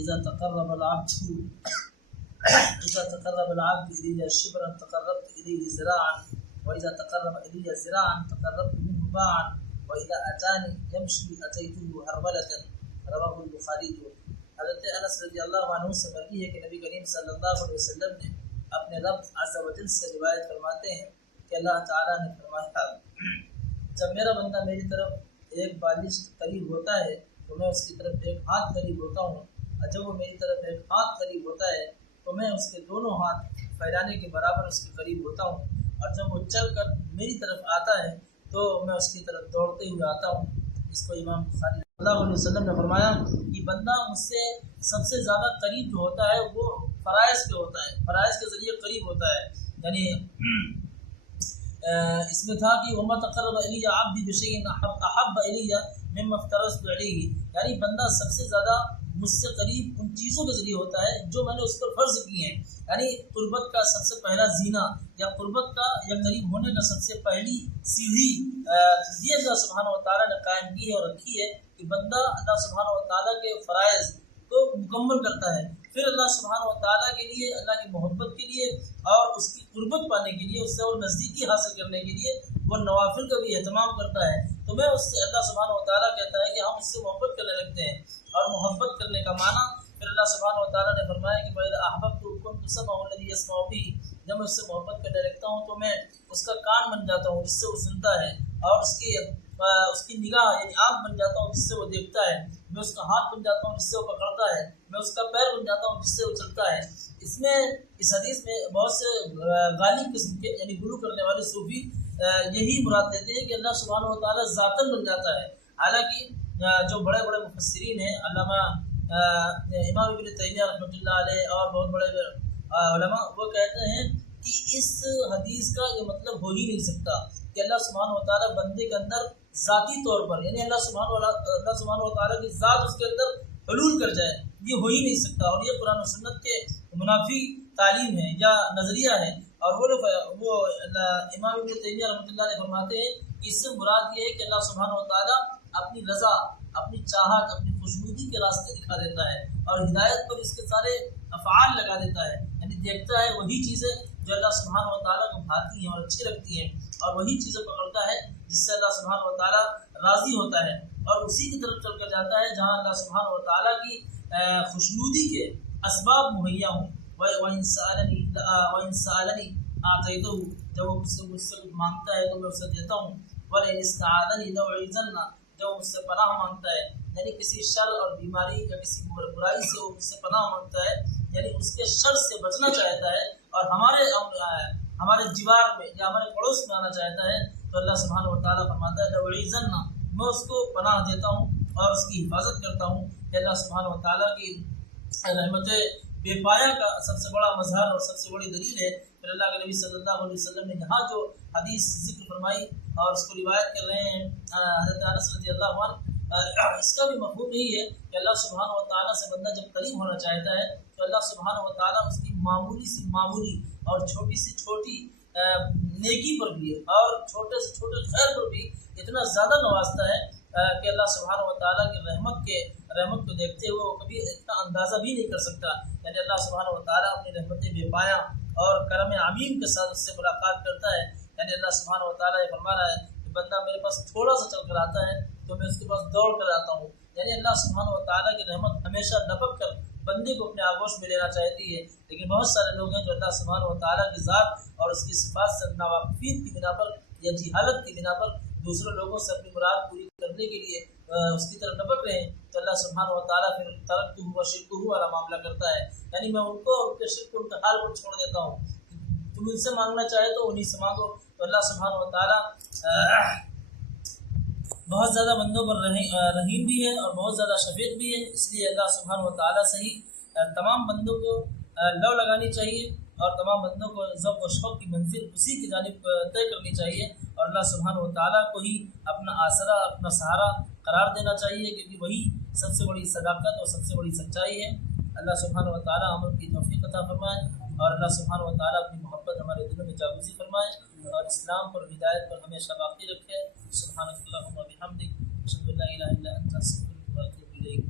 إذا تقرب العبد إلي شبرا تقربت إليه ذراعا وإذا تقرب إلي ذراعا تقربت منه باعا وإذا أتاني يمشي أتيته هرولة رواه البخاری. حضرت انس رضی اللہ عنہ سے مروی ہے کہ نبی کریم صلی اللہ علیہ وسلم نے اپنے رب عز و جل سے روایت فرماتے ہیں کہ اللہ تعالیٰ نے فرمایا جب میرا بندہ میری طرف ایک بالش قریب ہوتا ہے تو میں اس کی طرف ایک ہاتھ قریب ہوتا ہوں، اور جب وہ میری طرف ایک ہاتھ قریب ہوتا ہے تو میں اس کے دونوں ہاتھ پھیلانے کے برابر اس کے قریب ہوتا ہوں، اور جب وہ چل کر میری طرف آتا ہے تو میں اس کی طرف دوڑتے ہوئے آتا ہوں. اس کو امام بخاری صلی اللہ علیہ وسلم نے فرمایا کہ بندہ مجھ سے سب سے زیادہ قریب جو ہوتا ہے وہ فرائض پہ ہوتا ہے، فرائض کے ذریعے قریب ہوتا ہے. یعنی اس میں تھا کہ وما تقرب الی عبدی بشیء احب الی مما افترضت علیہ، یعنی بندہ سب سے زیادہ مجھ سے قریب ان چیزوں کے ذریعے ہوتا ہے جو میں نے اس پر فرض کی ہیں. یعنی قربت کا سب سے پہلا زینہ یا قربت کا یا قریب ہونے کا سب سے پہلی سیڑھی یہ اللہ سبحانہ و تعالیٰ نے قائم کی ہے اور رکھی ہے کہ بندہ اللہ سبحانہ و تعالیٰ کے فرائض کو مکمل کرتا ہے، پھر اللہ سبحانہ و تعالیٰ کے لیے، اللہ کی محبت کے لیے اور اس کی قربت پانے کے لیے، اس سے اور نزدیکی حاصل کرنے کے لیے وہ نوافل کا بھی اہتمام کرتا ہے. تو میں اس سے اللہ سبحانہ و تعالیٰ کہتا ہے کہ ہم اس سے محبت کرنے لگتے ہیں، اور محبت کرنے کا معنی پھر اللہ سبحانہ و تعالیٰ نے فرمایا کہ بھائی احببت كنت سمعه الذي يسمع به، جب میں اس سے محبت کرنے لگتا ہوں تو میں اس کا کان بن جاتا ہوں جس سے وہ سنتا ہے، اور اس کی نگاہ یعنی آنکھ بن جاتا ہوں جس سے وہ دیکھتا ہے، میں اس کا ہاتھ بن جاتا ہوں جس سے وہ پکڑتا ہے، میں اس کا پیر بن جاتا ہوں جس سے وہ چلتا ہے. اس میں اس حدیث میں بہت سے غالب قسم کے یعنی گرو کرنے والے صوفی یہی مراد دیتے ہیں کہ اللہ سبحانہ و تعالیٰ ذاتاً بن جاتا ہے. حالانکہ جو بڑے بڑے مفسرین ہیں، علامہ امام ابن تیمیہ رحمۃ اللہ علیہ اور بہت بڑے علماء، وہ کہتے ہیں کہ اس حدیث کا یہ مطلب ہو ہی نہیں سکتا کہ اللہ سبحانہ و تعالیٰ بندے کے اندر ذاتی طور پر یعنی اللہ سبحانہ و تعالیٰ کی ذات اس کے اندر حلول کر جائے، یہ ہو ہی نہیں سکتا، اور یہ قرآن و سنت کے منافی تعلیم ہے یا نظریہ ہے. اور وہ امام ابن تیمیہ رحمۃ اللہ علیہ فرماتے ہیں کہ اس سے مراد یہ ہے کہ اللہ سبحانہ و تعالیٰ اپنی رضا، اپنی چاہت، اپنی خوشنودی کے راستے دکھا دیتا ہے اور ہدایت پر اس کے سارے افعال لگا دیتا ہے. یعنی دیکھتا ہے وہی چیزیں جو اللہ سبحانہ و تعالیٰ کو بھاتی ہیں اور اچھی لگتی ہیں، اور وہی چیزیں پکڑتا ہے جس سے اللہ سبحانہ و تعالیٰ راضی ہوتا ہے، اور اسی کی طرف چل کر جاتا ہے جہاں اللہ سبحانہ و تعالیٰ کی خوشنودی کے اسباب مہیا ہوں. وَإِن سَأَلَنِي أَعْطَيْتُهُ، جب وہ مجھ سے کچھ مانگتا ہے تو میں اسے دیتا ہوں. وَلَئِنِ اسْتَعَاذَنِي لَأُعِيذَنَّهُ، جب وہ مجھ سے پناہ مانگتا ہے یعنی کسی شر اور بیماری یا کسی برائی سے وہ مجھ سے پناہ مانگتا ہے، یعنی اس کے شر سے بچنا چاہتا ہے اور ہمارے جوار میں یا ہمارے پڑوس میں آنا چاہتا ہے، تو اللہ سبحانہ و تعالیٰ فرماتا ہے لَأُعِيذَنَّهُ، میں اس کو پناہ دیتا ہوں اور اس کی حفاظت کرتا ہوں. کہ اللہ سبحانہ و تعالیٰ کی رحمت بے پایا کا سب سے بڑا مظہر اور سب سے بڑی دلیل ہے. پھر اللہ کے نبی صلی اللہ علیہ وسلم نے یہاں جو حدیث ذکر فرمائی اور اس کو روایت کر رہے ہیں حضرت انس رضی اللہ عنہ، اس کا بھی مفہوم یہی ہے کہ اللہ سبحانہ و تعالیٰ سے بندہ جب قریب ہونا چاہتا ہے تو اللہ سبحانہ و تعالیٰ اس کی معمولی سی معمولی اور چھوٹی سی چھوٹی نیکی پر بھی اور چھوٹے سے چھوٹے خیر پر بھی اتنا زیادہ نوازتا ہے کہ اللہ سبحانہ و تعالیٰ کی رحمت کو دیکھتے ہوئے وہ کبھی اتنا اندازہ بھی نہیں کر سکتا. یعنی اللہ سبحانہ و تعالیٰ اپنی رحمت بے پایا اور کرم عمیم کے ساتھ اس سے ملاقات کرتا ہے. یعنی اللہ سبحانہ و تعالیٰ یہ فرما رہا ہے کہ بندہ میرے پاس تھوڑا سا چل کر آتا ہے تو میں اس کے پاس دوڑ کر آتا ہوں. یعنی اللہ سبحانہ و تعالیٰ کی رحمت ہمیشہ لپک کر بندے کو اپنے آغوش میں لینا چاہتی ہے، لیکن بہت سارے لوگ ہیں جو اللہ سبحانہ و تعالیٰ کی ذات اور اس کی صفات سے ناواقفیت کی بنا پر یا جہالت کی بنا پر دوسرے لوگوں سے اپنی مراد پوری کرنے کے لیے اس کی طرف لپک رہے ہیں، تو اللہ سبحانہ و تعالیٰ پھر ترکتہ و شرکہ والا معاملہ کرتا ہے. یعنی میں ان کو ان کے شرک کو ان کے حال پر چھوڑ دیتا ہوں. تم ان سے مانگنا چاہے تو انہیں سے مانگو. تو اللہ سبحانہ و تعالیٰ بہت زیادہ بندوں پر رحیم بھی ہے اور بہت زیادہ شفیق بھی ہے. اس لیے اللہ سبحانہ و تعالیٰ سے ہی تمام بندوں کو لو لگانی چاہیے اور تمام بندوں کو ذوق و شوق کی منزل اسی کی جانب طے کرنی چاہیے اور اللہ سبحانہ و تعالیٰ کو ہی اپنا آسرا اپنا سہارا قرار دینا چاہیے، کیونکہ وہی سب سے بڑی صداقت اور سب سے بڑی سچائی ہے. اللہ سبحانہ و تعالیٰ عمل کی توفیق عطا فرمائے اور اللہ سبحانہ و تعالیٰ اپنی محبت ہمارے دلوں میں جاگوزی فرمائے اور اسلام پر ہدایت پر ہمیشہ باقی رکھے. سبحانک اللہم و بحمدک، اشہد ان لا الہ الا انت، استغفرک و اتوب الیک.